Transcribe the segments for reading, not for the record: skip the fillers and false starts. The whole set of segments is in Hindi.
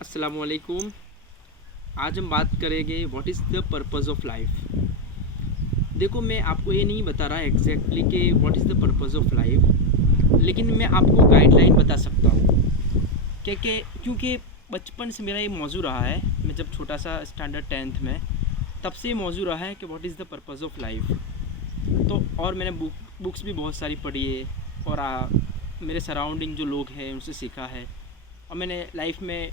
अस्सलामुअलैकुम। आज हम बात करेंगे what is the purpose of life. देखो, मैं आपको ये नहीं बता रहा एग्जैक्टली कि what is the purpose of life, लेकिन मैं आपको गाइडलाइन बता सकता हूँ। क्योंकि बचपन से मेरा ये मौजू रहा है। मैं जब छोटा सा स्टैंडर्ड 10th में, तब से ये मौजू रहा है कि what is the purpose of life. तो और मैंने बुक्स भी बहुत सारी पढ़ी है और मेरे सराउंडिंग जो लोग हैं उनसे सीखा है, और मैंने लाइफ में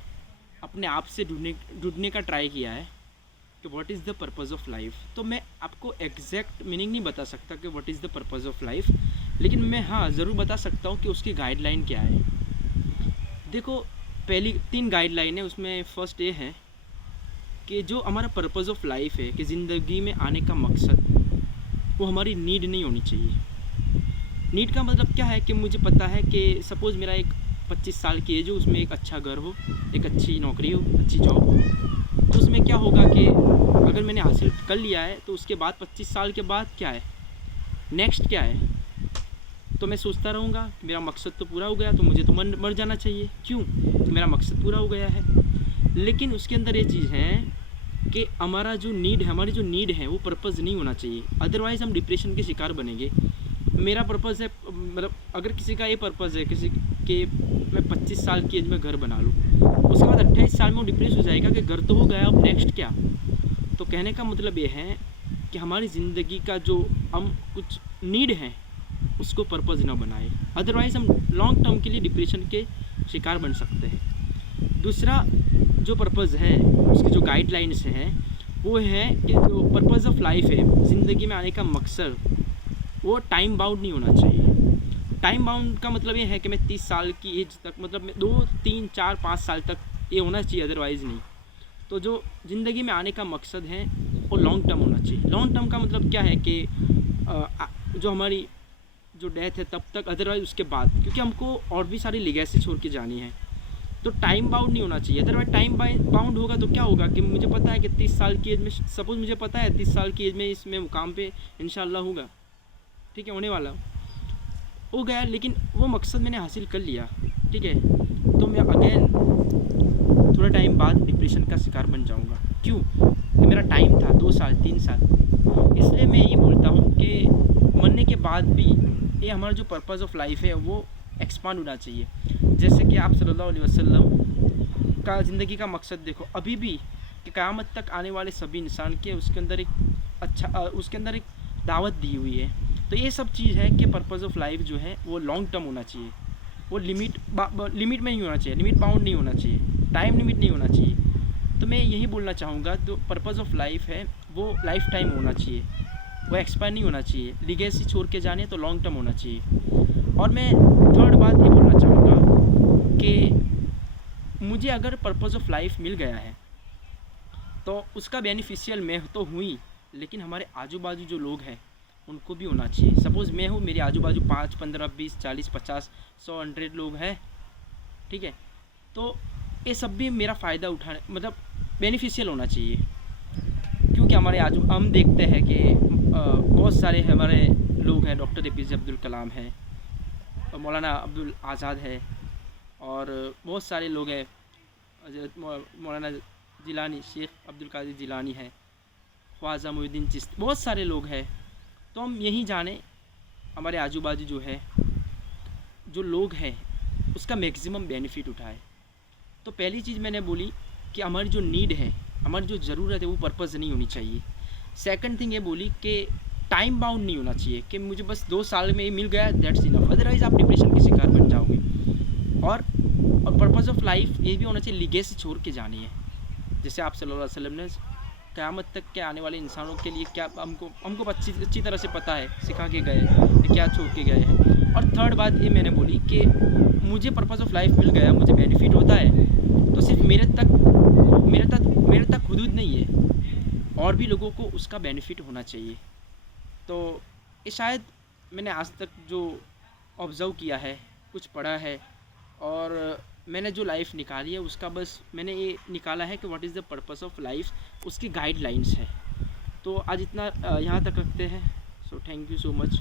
अपने आप से ढूंढने का ट्राई किया है कि what is the purpose of life. तो मैं आपको एग्जैक्ट मीनिंग नहीं बता सकता कि what is the purpose of life, लेकिन मैं हाँ ज़रूर बता सकता हूँ कि उसकी गाइडलाइन क्या है। देखो, पहली 3 गाइडलाइन है, उसमें फ़र्स्ट ये है कि जो हमारा पर्पज़ ऑफ लाइफ है कि ज़िंदगी में आने का मकसद, वो हमारी नीड नहीं होनी चाहिए। नीड का मतलब क्या है कि मुझे पता है कि सपोज़ मेरा एक 25 साल की एज हो, उसमें एक अच्छा घर हो, एक अच्छी नौकरी हो, अच्छी जॉब हो, तो उसमें क्या होगा कि अगर मैंने हासिल कर लिया है तो उसके बाद 25 साल के बाद क्या है, नेक्स्ट क्या है। तो मैं सोचता रहूँगा कि मेरा मकसद तो पूरा हो गया, तो मुझे तो मर जाना चाहिए। क्यों? तो मेरा मकसद पूरा हो गया है। लेकिन उसके अंदर ये चीज़ है कि हमारी जो नीड है वो पर्पज़ नहीं होना चाहिए, अदरवाइज़ हम डिप्रेशन के शिकार बनेंगे। मेरा पर्पज़ है, मतलब अगर किसी का ये पर्पज़ है किसी के मैं 25 साल की एज में घर बना लूँ, उसके बाद 28 साल में वो डिप्रेस हो जाएगा कि घर तो हो गया, अब नेक्स्ट क्या। तो कहने का मतलब ये है कि हमारी ज़िंदगी का जो हम कुछ नीड है उसको पर्पज़ ना बनाए, अदरवाइज़ हम लॉन्ग टर्म के लिए डिप्रेशन के शिकार बन सकते हैं। दूसरा जो पर्पज़ है, उसकी जो गाइडलाइंस हैं, वो है कि जो पर्पज़ ऑफ लाइफ है, ज़िंदगी में आने का मकसद, वो टाइम बाउंड नहीं होना चाहिए। टाइम बाउंड का मतलब ये है कि मैं 30 साल की एज तक, मतलब मैं 2, 3, 4, 5 साल तक ये होना चाहिए, अदरवाइज़ नहीं। तो जो ज़िंदगी में आने का मकसद है वो लॉन्ग टर्म होना चाहिए। लॉन्ग टर्म का मतलब क्या है कि जो हमारी जो डेथ है तब तक, अदरवाइज़ उसके बाद, क्योंकि हमको और भी सारी लिगेसी छोड़ के जानी है। तो टाइम बाउंड नहीं होना चाहिए, अदरवाइज टाइम बाउंड होगा तो क्या होगा कि मुझे पता है कि 30 साल की एज में, सपोज़ मुझे पता है 30 साल की एज में इसमें मुकाम पे इंशाल्लाह होगा, ठीक है, होने वाला हो गया, लेकिन वो मकसद मैंने हासिल कर लिया, ठीक है, तो मैं अगेन थोड़ा टाइम बाद डिप्रेशन का शिकार बन जाऊंगा। क्यों? कि मेरा टाइम था 2 साल 3 साल। इसलिए मैं यही बोलता हूँ कि मरने के बाद भी ये हमारा जो पर्पज़ ऑफ लाइफ है वो एक्सपांड होना चाहिए। जैसे कि आप सल्लल्लाहु अलैहि वसल्लम का ज़िंदगी का मकसद देखो अभी भी, कि क़यामत तक आने वाले सभी इंसान के उसके अंदर एक दावत दी हुई है। तो ये सब चीज़ है कि पर्पज़ ऑफ लाइफ जो है वो लॉन्ग टर्म होना चाहिए, वो लिमिट में नहीं होना चाहिए, लिमिट बाउंड नहीं होना चाहिए, टाइम लिमिट नहीं होना चाहिए। तो मैं यही बोलना चाहूँगा, जो पर्पज़ ऑफ लाइफ है वो लाइफ टाइम होना चाहिए, वो एक्सपायर नहीं होना चाहिए। लीगेसी छोड़ के जाने तो लॉन्ग टर्म होना चाहिए। और मैं थर्ड बात ये बोलना चाहूँगा कि मुझे अगर पर्पज़ ऑफ लाइफ मिल गया है तो उसका बेनिफिशियल मैं तो हुई, लेकिन हमारे आजू बाजू जो लोग हैं उनको भी होना चाहिए। सपोज़ मैं हूँ, मेरे आजू बाजू 5, 15, 20, 40, 50, 100, 100 लोग हैं, ठीक है, तो ये सब भी मेरा फ़ायदा उठाने, मतलब बेनिफिशियल होना चाहिए। क्योंकि हमारे आजू हम देखते हैं कि बहुत सारे हमारे लोग हैं, डॉक्टर APJ अब्दुल कलाम हैं, मौलाना अब्दुल आज़ाद है, और बहुत सारे लोग हैं, मौलाना जिलानी, शेख अब्दुल कादिर जिलानी है, ख्वाजा मोइनुद्दीन चिश्ती, बहुत सारे लोग हैं। तो हम यही जाने हमारे आजू बाजू जो है, जो लोग हैं, उसका मैक्सिमम बेनिफिट उठाए। तो पहली चीज़ मैंने बोली कि हमारी जो नीड है, हमारी जो ज़रूरत है वो पर्पज़ नहीं होनी चाहिए। सेकंड थिंग ये बोली कि टाइम बाउंड नहीं होना चाहिए कि मुझे बस 2 साल में ये मिल गया, दैट्स इनफ, अदरवाइज़ आप डिप्रेशन के शिकार बन जाओगे। और पर्पज़ ऑफ लाइफ ये भी होना चाहिए, लीगेसी छोड़ के जानी है। जैसे आप सल्लल्लाहु अलैहि वसल्लम ने क़यामत तक के आने वाले इंसानों के लिए क्या हमको अच्छी तरह से पता है, सिखा के गए कि क्या छोड़ के गए हैं। और थर्ड बात ये मैंने बोली कि मुझे पर्पज़ ऑफ लाइफ मिल गया, मुझे बेनिफिट होता है, तो सिर्फ मेरे तक हुदूद नहीं है, और भी लोगों को उसका बेनिफिट होना चाहिए। तो ये शायद मैंने आज तक जो ऑब्ज़र्व किया है, कुछ पढ़ा है, और मैंने जो लाइफ निकाली है उसका बस मैंने ये निकाला है कि what is the purpose of life, उसकी गाइडलाइंस है। तो आज इतना यहाँ तक रखते हैं। So thank you so much.